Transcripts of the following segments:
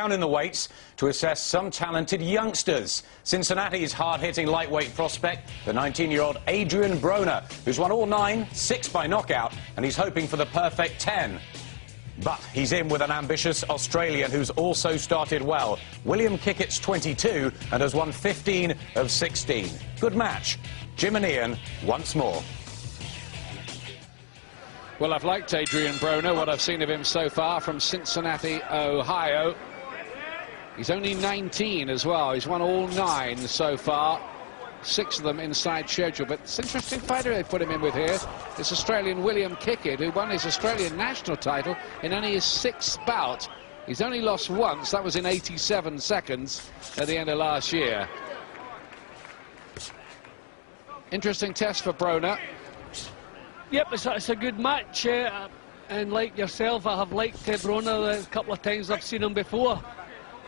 Down in the weights to assess some talented youngsters. Cincinnati's hard-hitting lightweight prospect, the 19-year-old Adrien Broner, who's won all 9, 6 by knockout, and he's hoping for the perfect 10. But he's in with an ambitious Australian who's also started well. Willie Kickett's 22 and has won 15 of 16. Good match. Jim and Ian once more. Well, I've liked Adrien Broner, what I've seen of him so far from Cincinnati, Ohio. He's only 19 as well. He's won all 9 so far, 6 of them inside schedule. But it's an interesting fighter they've put him in with here. This Australian Willie Kickett, who won his Australian national title in only his 6th bout. He's only lost once. That was in 87 seconds at the end of last year. Interesting test for Broner. Yep, it's a good match. And like yourself, I have liked Broner a couple of times. I've seen him before.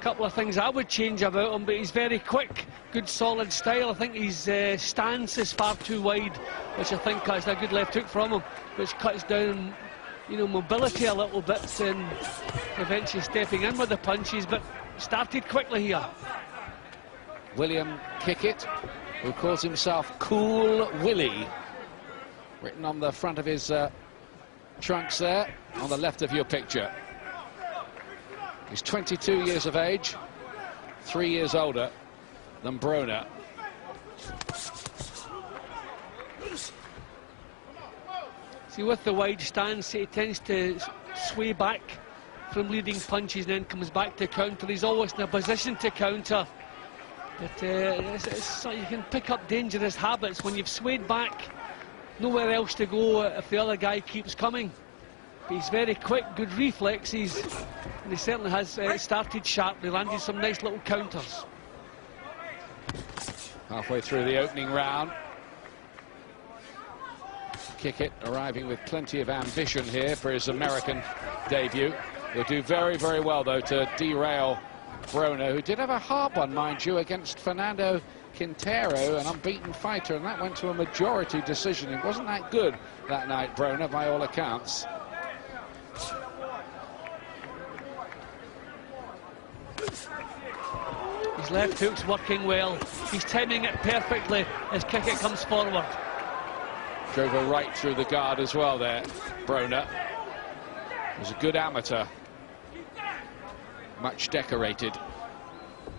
Couple of things I would change about him, but he's very quick, good solid style. I think his stance is far too wide, which I think is a good left hook from him, which cuts down, you know, mobility a little bit and prevents you stepping in with the punches, but started quickly here. Willie Kickett, who calls himself Cool Willie, written on the front of his trunks there, on the left of your picture. He's 22 years of age, 3 years older than Broner. See, with the wide stance, he tends to sway back from leading punches and then comes back to counter. He's always in a position to counter. But you can pick up dangerous habits when you've swayed back, nowhere else to go if the other guy keeps coming. But he's very quick, good reflexes, and he certainly has started sharply, landed some nice little counters. Halfway through the opening round. Kickett arriving with plenty of ambition here for his American debut. He'll do very, very well, though, to derail Broner, who did have a hard one, mind you, against Fernando Quintero, an unbeaten fighter, and that went to a majority decision. It wasn't that good that night, Broner, by all accounts. His left hook's working well. He's timing it perfectly as Kickett comes forward. Drove her right through the guard as well there, Broner. Was a good amateur. Much decorated.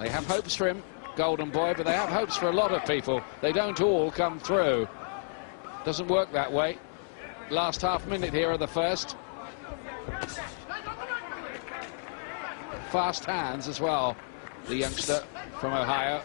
They have hopes for him, Golden Boy, but they have hopes for a lot of people. They don't all come through. Doesn't work that way. Last half minute here of the first. Fast hands as well, the youngster from Ohio.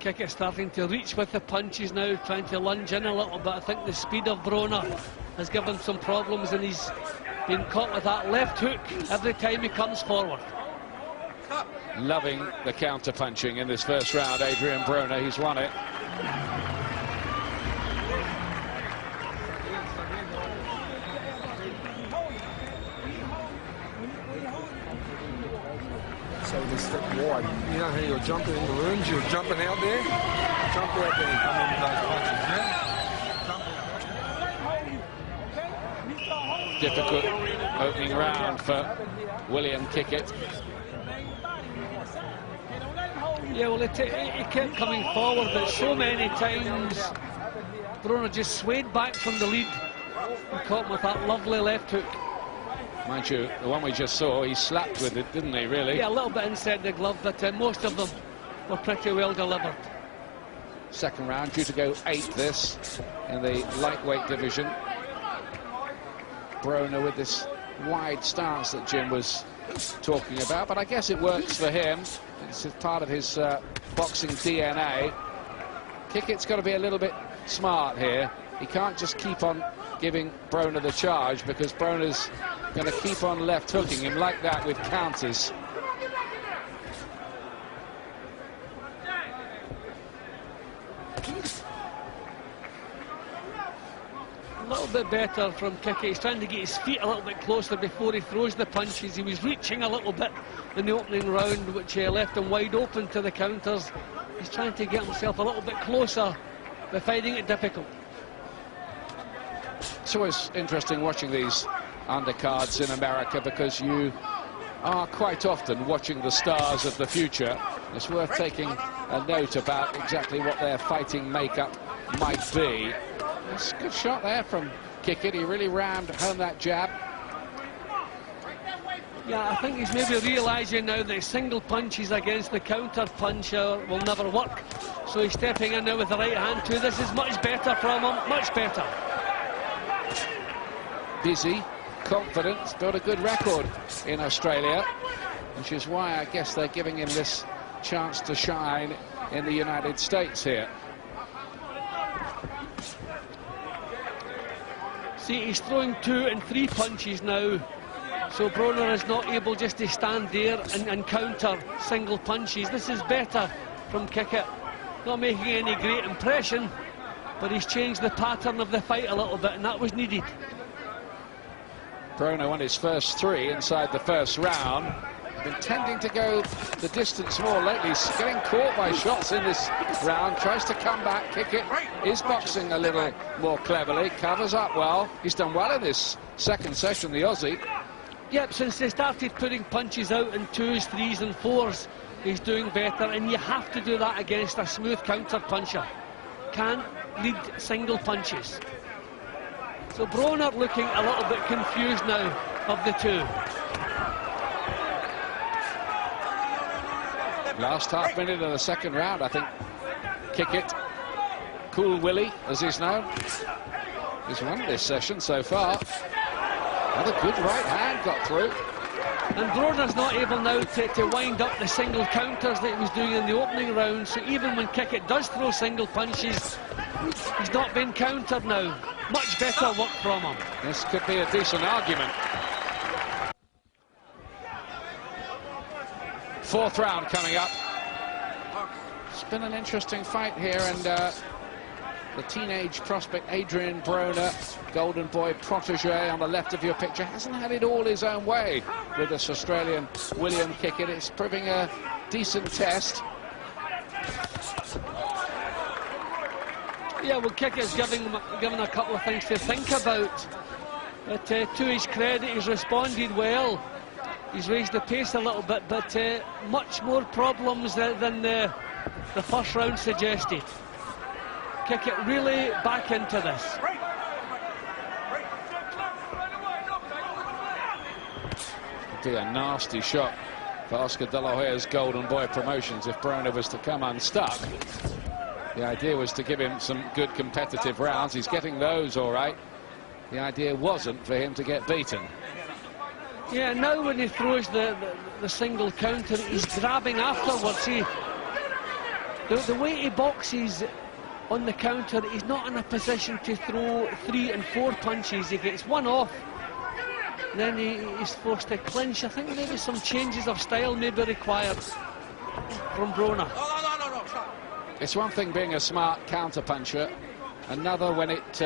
Kickett starting to reach with the punches now, trying to lunge in a little bit. I think the speed of Broner has given some problems, and he's been caught with that left hook every time he comes forward. Loving the counter punching in this first round, Adrien Broner. He's won it. So they step wide. You know how you're jumping in the rooms, you're jumping out there, jump out there and come in with those punches, yeah? Difficult opening round for Willie Kickett. Yeah, well, he kept coming forward, but so many times Broner just swayed back from the lead and caught him with that lovely left hook. Mind you, the one we just saw, he slapped with it, didn't he, really? Yeah, a little bit inside the glove, but most of them were pretty well delivered. Second round, due to go 8th this in the lightweight division. Broner with this wide stance that Jim was talking about, but I guess it works for him. It's part of his boxing DNA. Kickett's got to be a little bit smart here. He can't just keep on giving Broner the charge, because Broner's going to keep on left hooking him like that with counters. A little bit better from Kickett. He's trying to get his feet a little bit closer before he throws the punches. He was reaching a little bit in the opening round, which left him wide open to the counters. He's trying to get himself a little bit closer, but finding it difficult. It's always interesting watching these undercards in America because you are quite often watching the stars of the future. It's worth taking a note about exactly what their fighting makeup might be. It's a good shot there from Kickett. He really rammed home that jab. Yeah, I think he's maybe realising now that single punches against the counter puncher will never work. So he's stepping in now with the right hand too. This is much better from him, much better. Busy, Confident, got a good record in Australia, which is why I guess they're giving him this chance to shine in the United States here. See, he's throwing 2 and 3 punches now, so Broner is not able just to stand there and counter single punches. This is better from Kickett. Not making any great impression, but he's changed the pattern of the fight a little bit, and that was needed. Broner won his first 3 inside the first round. Been tending to go the distance more lately. He's getting caught by shots in this round. Tries to come back. Kickett is boxing a little more cleverly. Covers up well. He's done well in this second session, the Aussie. Yep, since they started putting punches out in 2s, 3s and 4s, he's doing better, and you have to do that against a smooth counter puncher. Can't lead single punches. So Broner looking a little bit confused now of the 2. Last half minute of the second round, I think Kickett, Cool Willie, as he's known, he's won this session so far. Another good right hand got through. And Broner's not able now to wind up the single counters that he was doing in the opening round, so even when Kickett does throw single punches, he's not been countered now. Much better work from him. This could be a decent argument. Fourth round coming up. It's been an interesting fight here, and the teenage prospect Adrien Broner, golden boy protege on the left of your picture, hasn't had it all his own way with this Australian William Kickett. It's proving a decent test. Yeah, well, Kickett's given a couple of things to think about. But to his credit, he's responded well. He's raised the pace a little bit, but much more problems than the first round suggested. Kickett really back into this. It'd be a nasty shot for Oscar De La Hoya's Golden Boy Promotions if Broner was to come unstuck. The idea was to give him some good competitive rounds. He's getting those all right. The idea wasn't for him to get beaten. Yeah, now when he throws the single counter, he's grabbing afterwards. The way he boxes on the counter, he's not in a position to throw 3 and 4 punches. He gets one off, then he's forced to clinch. I think maybe some changes of style may be required from Broner. It's one thing being a smart counter-puncher, another when it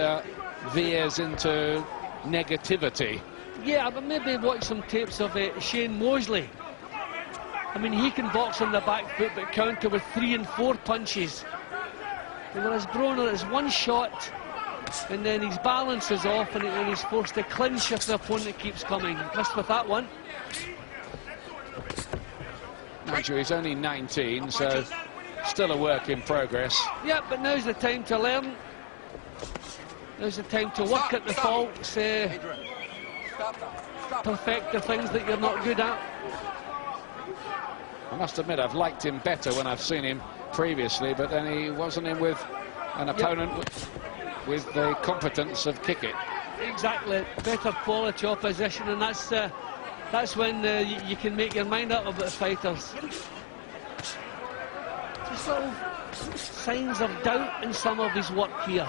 veers into negativity. Yeah, but maybe watch some tapes of Shane Mosley. I mean, he can box on the back foot but counter with 3 and 4 punches. Whereas Broner is one shot and then his balance is off and he's forced to clinch if the opponent keeps coming. Missed with that one. Mind you, he's only 19, so still a work in progress. Yeah, but now's the time to learn. Now's the time to work at the faults, perfect the things that you're not good at. I must admit, I've liked him better when I've seen him previously, but then he wasn't in with an opponent with the competence of Kickett. Exactly, better quality opposition, and that's when you can make your mind up about fighters. Just little signs of doubt in some of his work here.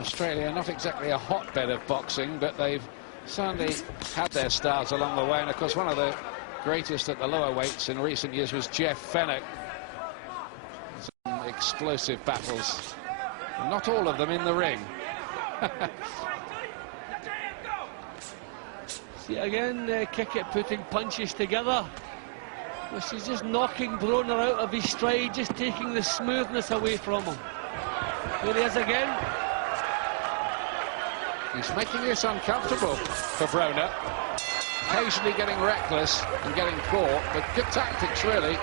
Australia, not exactly a hotbed of boxing, but they've certainly had their stars along the way. And of course, one of the greatest at the lower weights in recent years was Jeff Fenech. Some explosive battles, not all of them in the ring. See again, Kickett putting punches together. Well, she's just knocking Broner out of his stride, just taking the smoothness away from him. Here he is again. He's making this uncomfortable for Broner. Occasionally getting reckless and getting caught, but good tactics, really.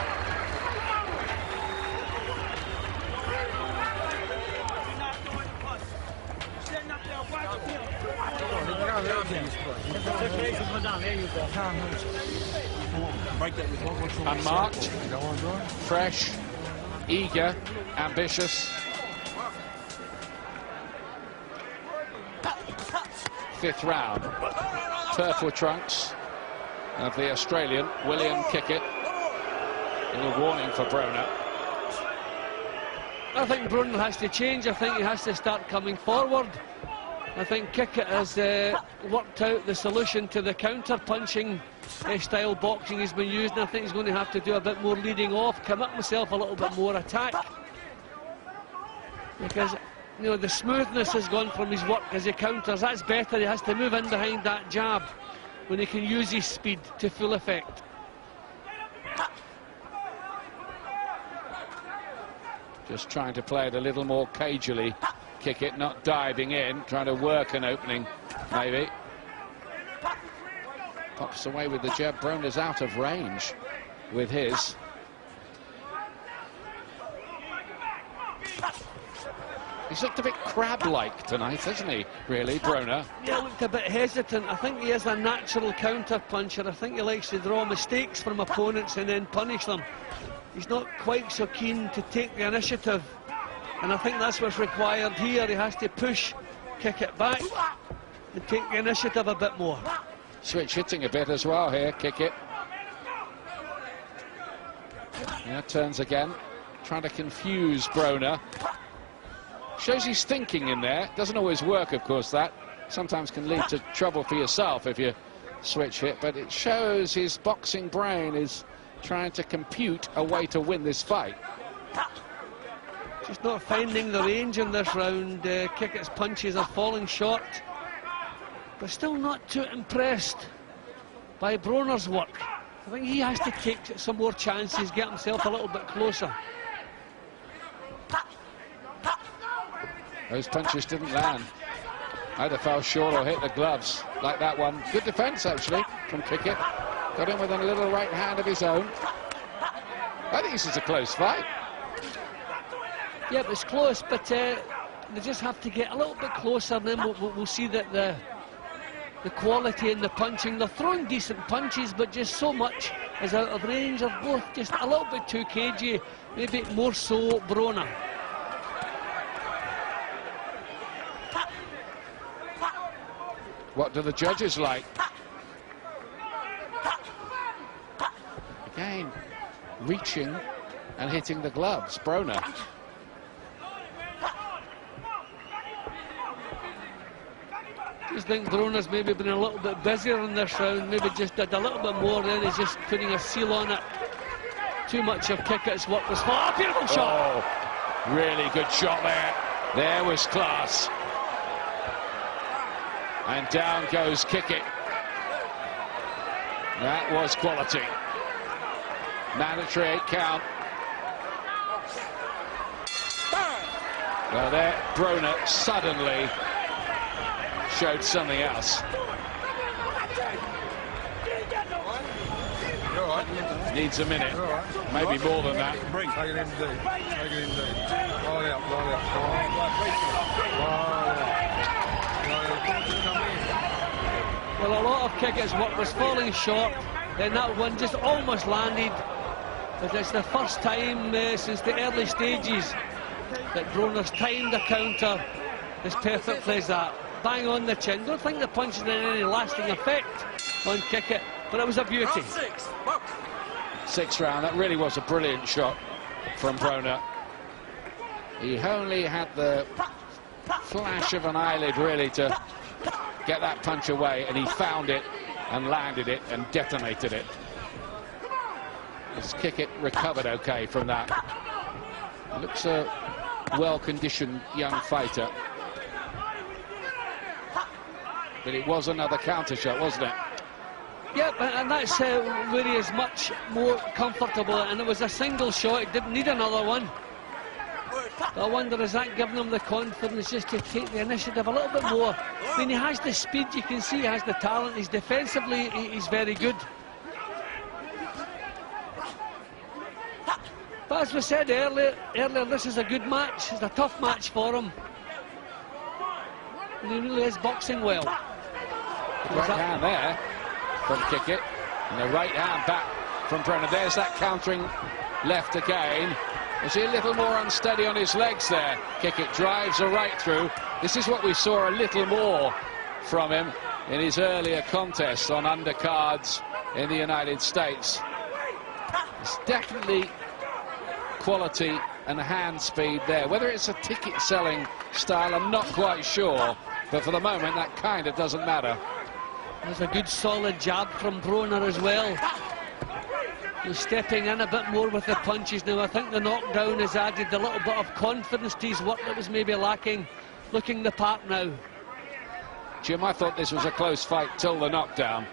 Unmarked, fresh, eager, ambitious. Fifth round. Purple trunks of the Australian, Willie Kickett. A little warning for Broner. I think Broner has to change. I think he has to start coming forward. I think Kickett has worked out the solution to the counter-punching style boxing he's been using. I think he's going to have to do a bit more leading off, commit himself a little bit more attack. Because, you know, the smoothness has gone from his work as he counters. That's better. He has to move in behind that jab when he can use his speed to full effect. Just trying to play it a little more cagily. Kickett not diving in, trying to work an opening, maybe. Pops away with the jab. Broner's out of range with his. He's looked a bit crab-like tonight, hasn't he, really, Broner? Yeah, looked a bit hesitant. I think he is a natural counter-puncher. I think he likes to draw mistakes from opponents and then punish them. He's not quite so keen to take the initiative. And I think that's what's required here. He has to push, kick it back, and take the initiative a bit more. Switch hitting a bit as well here, Kickett. Yeah, turns again, trying to confuse Broner. Shows he's thinking in there. Doesn't always work, of course, that. Sometimes can lead to trouble for yourself if you switch hit, but it shows his boxing brain is trying to compute a way to win this fight. Just not finding the range in this round. Kickett's punches are falling short, but still not too impressed by Broner's work. I think he has to take some more chances, get himself a little bit closer. Those punches didn't land. Either fell short or hit the gloves, like that one. Good defence, actually, from Kickett. Got in with a little right hand of his own. I think this is a close fight. Yep, it's close, but they just have to get a little bit closer, and then we'll see that the quality in the punching. They're throwing decent punches, but just so much is out of range. They're both just a little bit too cagey, maybe more so Broner. What do the judges like? Again, reaching and hitting the gloves, Broner. I just think Broner's maybe been a little bit busier in this round, maybe just did a little bit more, then he's just putting a seal on it. Too much of Kickett's work was far. Oh, beautiful shot! Oh, really good shot there. There was class. And down goes Kickett. That was quality. Mandatory 8 count. Well, there, Broner suddenly showed something else. Needs a minute, maybe more than that. Well, a lot of Kickett's work was falling short, then that one just almost landed. But it's the first time since the early stages that Broner's timed a counter as perfectly as that. Bang on the chin. Don't think the punch had any lasting effect on Kickett, but it was a beauty. Sixth round, that really was a brilliant shot from Broner. He only had the flash of an eyelid, really, to get that punch away, and he found it and landed it and detonated it. His Kickett recovered okay from that. Looks a well-conditioned young fighter. But it was another counter shot, wasn't it? Yep, and that's where he is much more comfortable, and it was a single shot, he didn't need another one. But I wonder, is that giving him the confidence just to take the initiative a little bit more? I mean, he has the speed, you can see he has the talent. He's defensively, he's very good. But as we said earlier, this is a good match. It's a tough match for him. And he really is boxing well. Right hand there from Kickett. And the right hand back from Broner. There's that countering left again. Is he a little more unsteady on his legs there? Kickett drives a right through. This is what we saw a little more from him in his earlier contests on undercards in the United States. It's definitely quality and hand speed there. Whether it's a ticket-selling style, I'm not quite sure. But for the moment, that kind of doesn't matter. There's a good solid jab from Broner as well. He's stepping in a bit more with the punches now. I think the knockdown has added a little bit of confidence to his work that was maybe lacking. Looking the part now. Jim, I thought this was a close fight till the knockdown.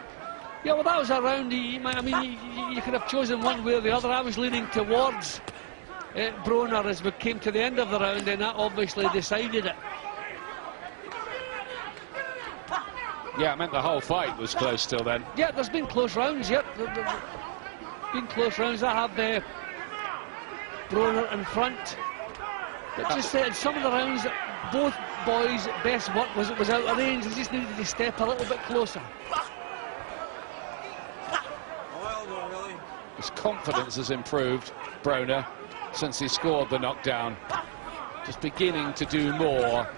Yeah, well, that was a round. I mean, you could have chosen one way or the other. I was leaning towards Broner as we came to the end of the round, and that obviously decided it. Yeah, it meant the whole fight was close till then. Yeah, there's been close rounds, yep. There's been close rounds. I have Broner in front. But just said some of the rounds, both boys' best work was out of range. They just needed to step a little bit closer. His confidence has improved, Broner, since he scored the knockdown. Just beginning to do more.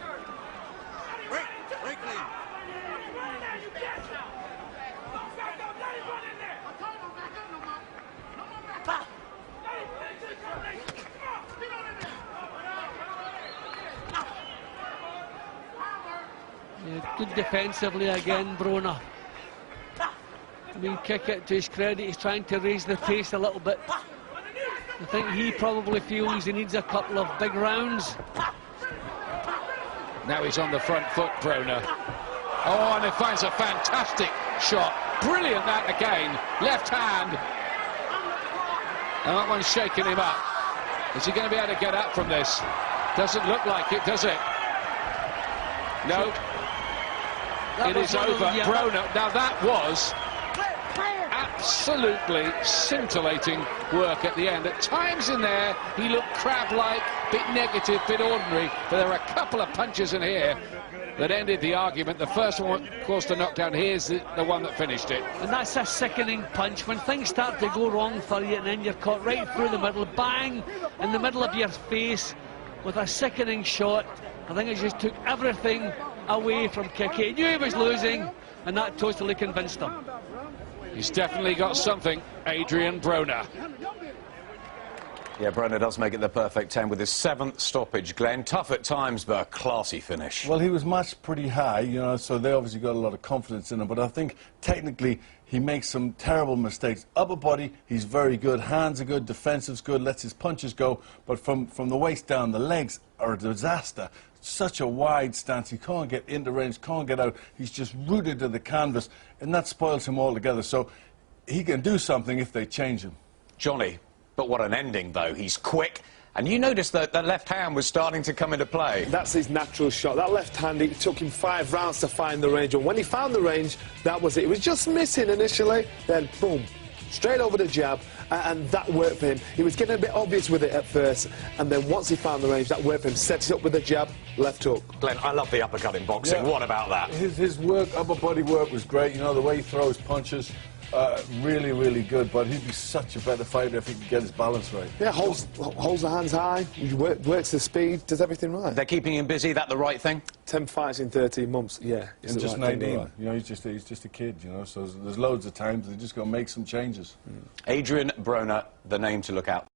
Good defensively again, Broner. I mean, Kickett, to his credit, he's trying to raise the pace a little bit. I think he probably feels he needs a couple of big rounds. Now he's on the front foot, Broner. Oh, and he finds a fantastic shot. Brilliant that again. Left hand. And that one's shaking him up. Is he going to be able to get up from this? Doesn't look like it, does it? No. It is over. Broner. Now that was absolutely scintillating work at the end. At times in there, he looked crab-like, bit negative, bit ordinary. But there were a couple of punches in here that ended the argument. The first one, of course, the knockdown. Here's the one that finished it. And that's a sickening punch. When things start to go wrong for you and then you're caught right through the middle, bang, in the middle of your face with a sickening shot. I think it just took everything away from Kickett. He knew he was losing, and that totally convinced him. He's definitely got something, Adrien Broner. Yeah, Broner does make it the perfect 10 with his 7th stoppage, Glenn. Tough at times, but a classy finish. Well, he was matched pretty high, you know, so they obviously got a lot of confidence in him. But I think technically he makes some terrible mistakes. Upper body, he's very good. Hands are good. Defensive's good. Lets his punches go. But from the waist down, the legs are a disaster. Such a wide stance. He can't get into range, can't get out. He's just rooted to the canvas, and that spoils him altogether. So he can do something if they change him. Johnny, but what an ending, though. He's quick. And you noticed that the left hand was starting to come into play. That's his natural shot. That left hand, it took him 5 rounds to find the range. And when he found the range, that was it. It was just missing initially. Then, boom, straight over the jab. And that worked for him. He was getting a bit obvious with it at first. And then once he found the range, that worked for him. Set it up with the jab, left hook. Glenn, I love the uppercut in boxing. Yeah. What about that? His work, upper body work was great. You know, the way he throws punches, really, really good. But he'd be such a better fighter if he could get his balance right. Yeah, holds the hands high, works the speed, does everything right. They're keeping him busy, that the right thing? 10 fights in 13 months, yeah. And just 19, you know, he's just a kid, you know, so there's loads of times they're just going to make some changes. Adrien Broner, the name to look out.